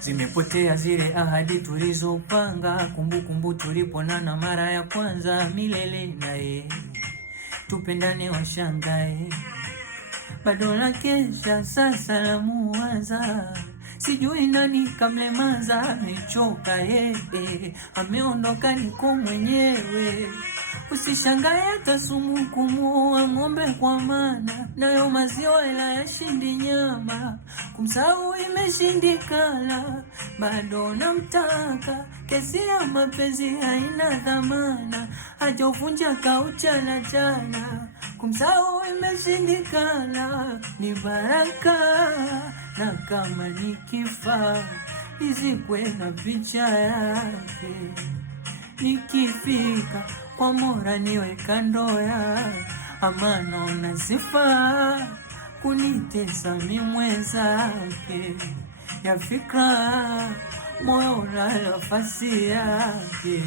Zimepotea zile ahadi tulizopanga, kumbukumbu tuliponana mara ya kwanza, milele naye tupendane washangae. Bado na kesha sasa la muwaza, sijui nani kamlemaza, amechoka ameondoka niko mwenyewe. Usishangae hata sumu kumuua ng'ombe, kwa maana nayo maziwa ila yashindi nyama. Kumsahau imeshindikana, bado namtaka, kesi ya mapenzi haina dhamana, hajavunja kauchana chana. Kumsahau imeshindikana, ni baraka, na kama nikifa nizikwe na picha yake. Nikifika kwa Mola niwe kando ya, ama naona sifa kunitesa mi mwenzake. Yafika moyo na nafasi yake.